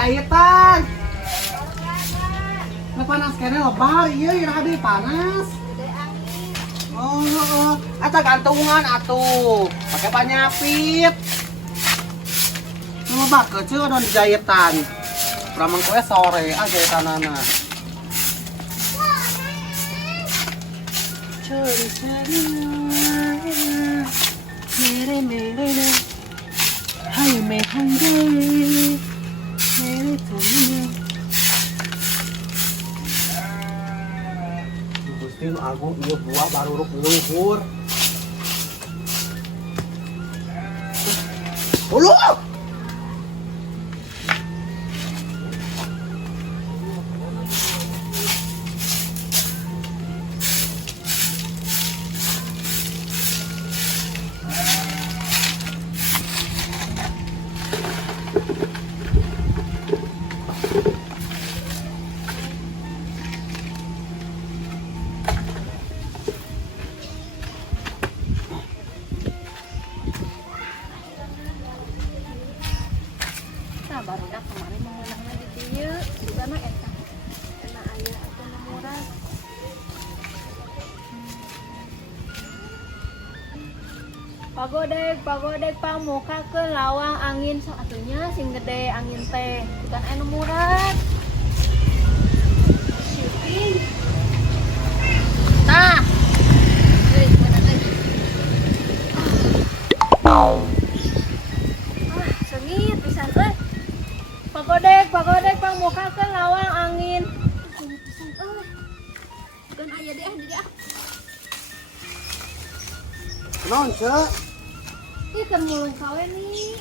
jahitan. Nah panas kene lebar, iya abi panas. Oh, atuh gantungan atuh. Pakai panyapit. Coba kecil don jahitan. Pramang kowe sore jahitanana. Cari mere hai me hande mere tanya. Gusti nu agung ieu buah baruruk luhur. Ulu. Barudak kemarin mengulang di dieu juga mah eta aya atuh nu murah. Pagodek pamuka ke lawang angin sok atunya sing gede angin teh bukan anu murah. Shipping. Nah. Sengit pisan euy. Pagodek pamuka ke lawang angin. Bukan aya deh jadi ah. Non, Cek. Ih kan mulung kawe nih.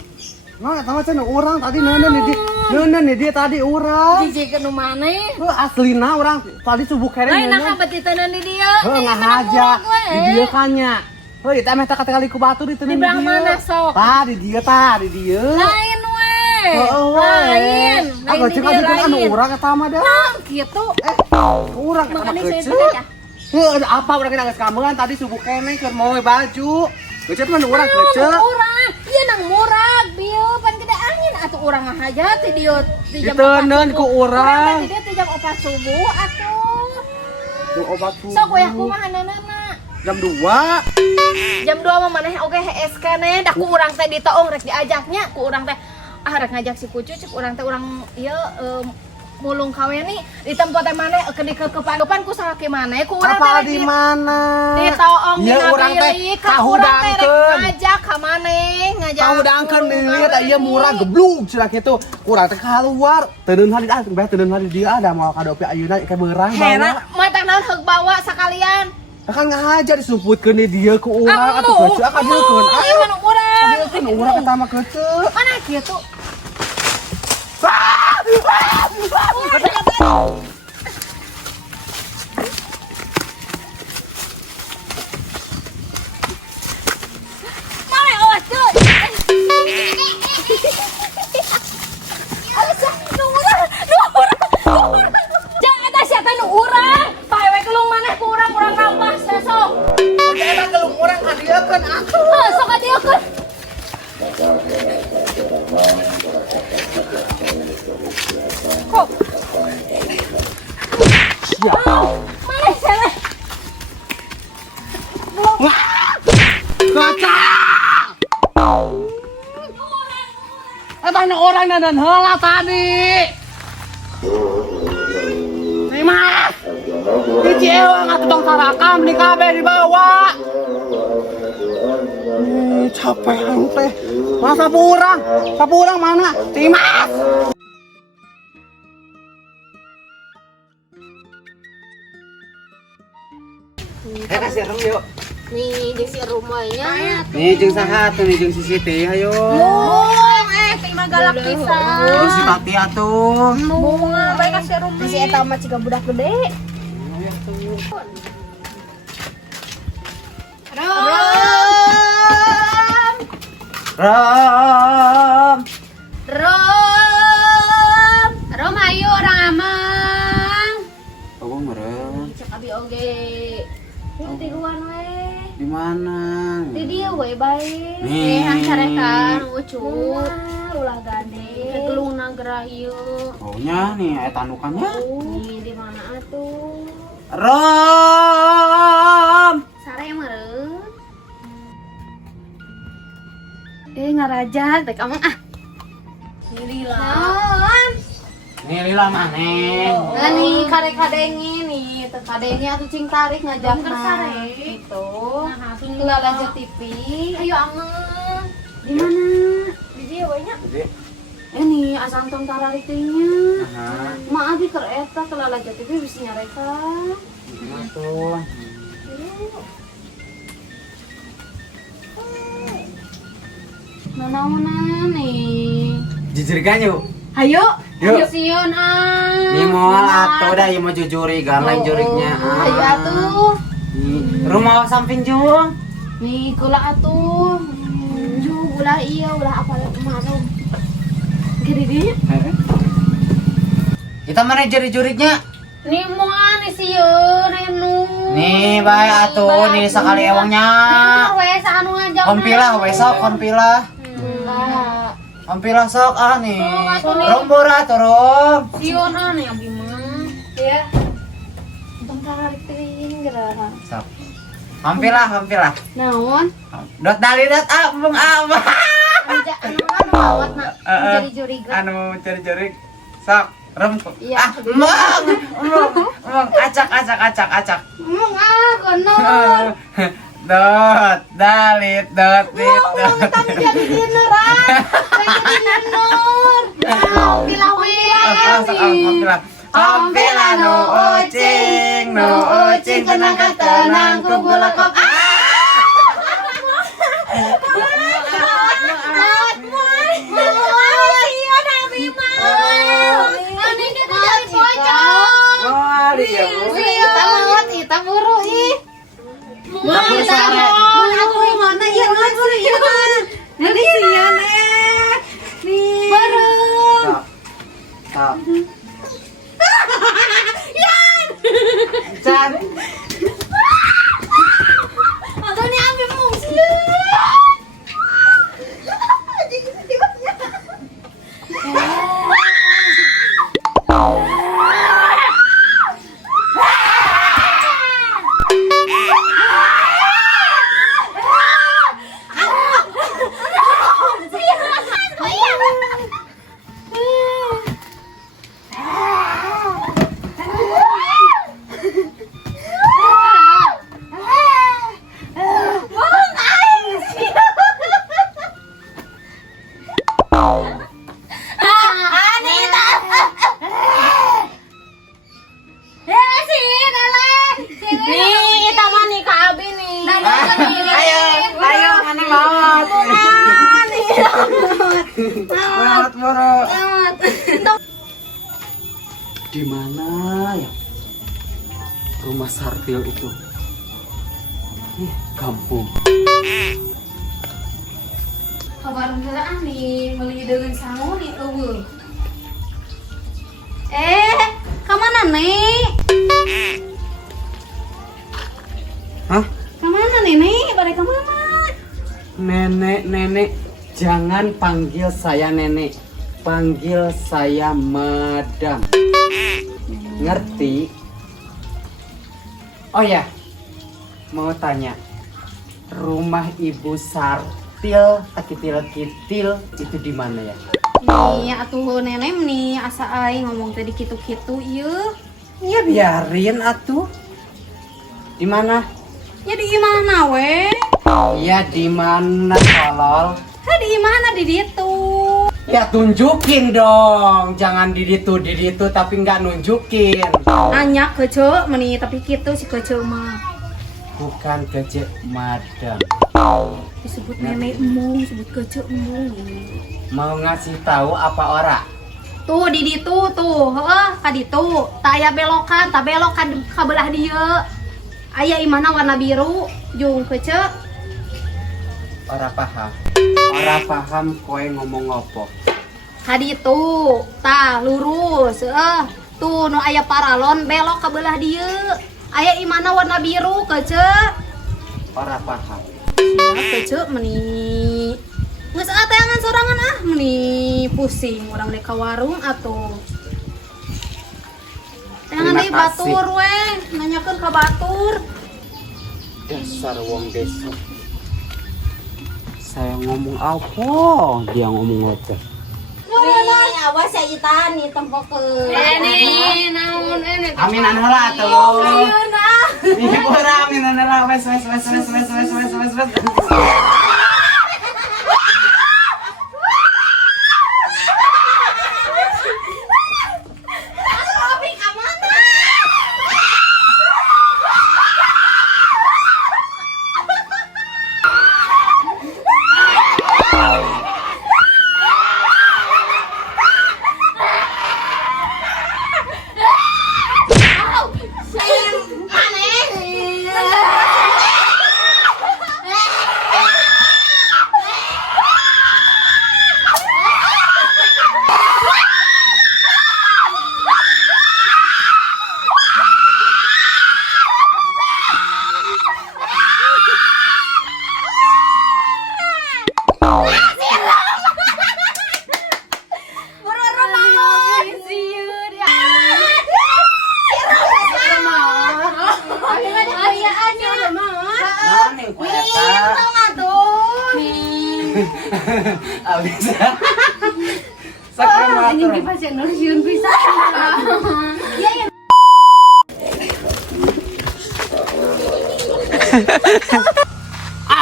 Non, eta mah cenah urang tadi neuneun di dia tadi urang. Dijikeun nu maneh. Aslina urang tadi subuh kere Lain neuneun. nah betiteun di dieu. Ngahaja di dieu kanya. Heuh, eta mah teka kali ku batu di teu di Di mana sok? Tah di dieu tah, di dieu. Lain we. Lain. Lain di Cek dieu kan anu lain. urang eta mah dah. Nah, kitu. Urang eta mah Makanya saya kecil. tanya. Heuh, apa urang geus kamuan tadi subuh kene keur moe baju. Kecil mah urang kecil. Urang, ieu nang murag, bieu pan gede angin atuh urang ngahaja ti dieu ti jam Diteuneun ku urang. Urang ti dieu ti jam 4 subuh atuh. Ku obat subuh. Sok we kumaha neunana. Jam 2. Jam 2 mah maneh oge hees keneh da ku urang teh ditoong rek diajaknya ku urang teh rek ngajak si Kucu cek urang teh urang ieu mulung kaweni di tempat teh maneh ke kepandopan ku salaki maneh ku urang Apa teh di mana? ditoong Ieu urang teh kahudangkeun. ngajak ka maneh ngajak Kahudangkeun lihat ieu murah geblug cenah kitu. Urang teh kaluar teuneun hari teuneun hari dia ada moal kadopi ayeuna ke beurang heran mata naon heug bawa sakalian kan ngahaja disumputkeun di dieu ku urang atuh keceu ka dieukeun. ieu mah nu urang Dieukeun urang eta mah keceu. mana kitu mana awas tuh jangan ada siapa nu urang pawe kelung maneh ku urang rampas sok Eta gelung urang ka dieukeun atuh. sok ka dieu keun kok Sia. maneh seleh Kaca. Eta nu urang dan heula tadi. Terima. Di Ciewang atuh tong sarakam di kabeh dibawa. Capean teh. Masa sapurang mana? Timas. Kasih rem yuk. nih di si rumahnya Nih jeung saha tuh nih jeung si Siti ayo. terima galak pisan Terus si Tati atuh. bunga baik kasih rumah si eta mah ciga budak gede Ram. Rom ayo orang amang Oh, merem. cek abi oge tiruan we Di mana? di dia we bae Nih. hancarekan Ucut. Ulah gade. Gelungna gerah ieu. Oh nya nih eta anukannya. Nih di mana atuh? Rom. Sare meureun. Ngarajak teh kamu ah. Naon? Nih lila maneh. Nah nih kadek-kadengnya nih, kadengnya atuh cing tarik ngajak Sare. Gitu. Nah, Lalaja TV. Ayo ameh. Di mana? Di dieu we nya. Jadi, Ini asal tong tararik teh nya. nah, Ma abi keur eta ke Lalaja TV bisa nyareka. tuh. Nanaonan nih. Jujurikan yuk. Hayo. Yuk. Sion ah. Nih moal atuh dah ieu mah jujuri galang jurignya. Hayo atuh. Nih, rumah samping Jung. Nih kula atuh. Ju ulah ieu ulah apa marum. Gede dia. Kita mana juri-jurignya? Nih moal nih sieun anu. Nih bae atuh nih sekali ewangnya. We anu ngajak. Kompilah we sok kompilah. Lah. Kompilah sok ah nih. atuh nih. Rombora turun. Sion anu yang mah. Ya. Tong tararik teh ini geura. Sok. Kompilah. Naon? Dot dali dot abung abah. Anu lawat na. Jadi juri Anu curi-curi. Sok. Rem. Iya. Ah, mong. Acak. Ngomong ah kono. Dot, dalit, dot, dit, dot. Tadi jadi dineran. Jadi dinur. Bilang Kompilah. Kompilah nu ucing tenang ku bulekop. Wah, dia Kita buru ih. Tapi sare. Mana ya Nanti sian nih. Baru. Sok. Can. Atau nih ambil mungsi. Nih, kita mah nih ka Abi nih. Ayo, mana maut. Maut moro. Di mana ya? Rumah Sartil itu. Kampung. Kabar heula nih, meuli deungeun sangu nih eueuh. Ka mana nih? Hah? Ka mana nenek? Balik ka mana? Nenek, jangan panggil saya nenek. Panggil saya madam. Ngerti? Oh ya, mau tanya. Rumah Ibu Sartil, kitil-kitil itu di mana ya? Nih atuh nenek nih asa aing ngomong tadi kitu-kitu ieu. Ya biarin atuh. Di mana? Ya di imahna we? Ya di mana tolol? Di imahna di ditu. Ya tunjukin dong. Jangan di ditu tapi nggak nunjukin. Nanya kece meni tapi kitu si kece mah. Bukan kece madam. Disebut nenek embung, disebut kece embung. Mau ngasih tahu apa ora? Tuh di ditu tuh, heeh, ka ditu. Tak aya belokan, tak belok ka belah dieu. Aya imahna warna biru, jung kece. Ora paham. Ora paham kowe ngomong apa? Ka ditu, tah lurus, heeh. Tuh nu aya paralon belok ka belah dieu. Aya imahna warna biru kece. Ora paham. Ya kece meni Nggak seateangan sorangan ah, meni pusing orang dek ka warung atuh. Jangan Terima deh kasih. batur weh, nanyakeun ka batur. Dasar wong desa. Saya ngomong apa? Dia ngomong apa? Nih, awas ya Itan, nih tempokeun. Nih, naon Aminan heula atuh. Ibu aminan heula wes. Nani ku eta? Abis. Sakramatur.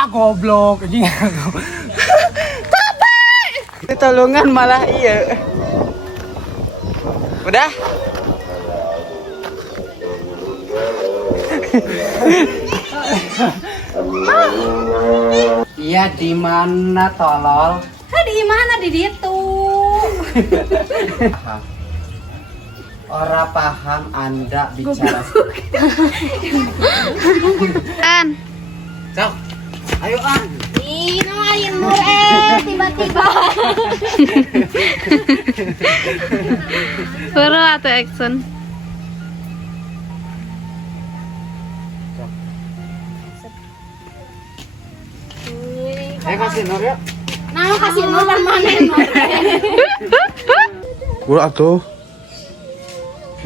Goblok anjing. Ditolongan malah iya. Udah? Iya di mana tolol? Di mana di ditu? Ora paham Anda bicara. An. Sok. Ayo an. Ih, ngain mur tiba-tiba. Puro atau action? Ayo kasih Nur yuk. Nah, kasih nur dan mana nur? Bro atuh.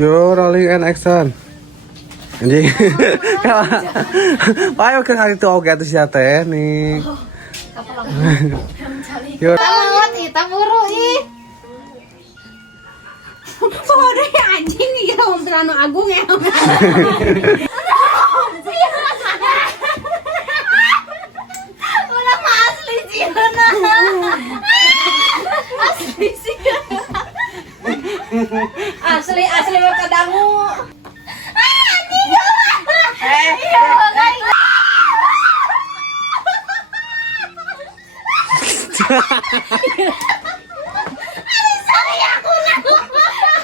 Yo rolling and action. Anjing. Ayo ke kali itu oke tuh sia teh nih. Yo. Tawat kita buru ih. Bodoh ya anjing ya om terano agung ya. Udah mah asli sih asli sih. Asli mah kadangu.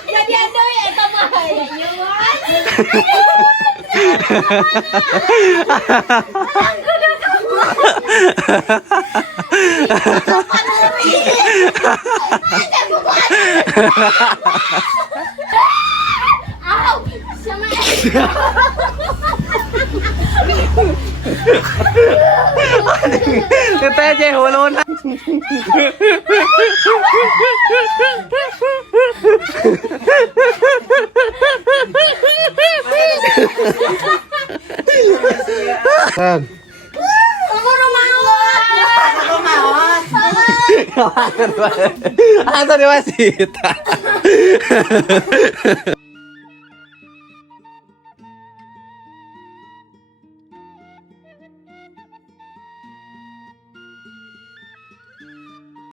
Jadi ada ya eta bahayanya Au, sama Kita aja hulun. Kan. Atau dia masih.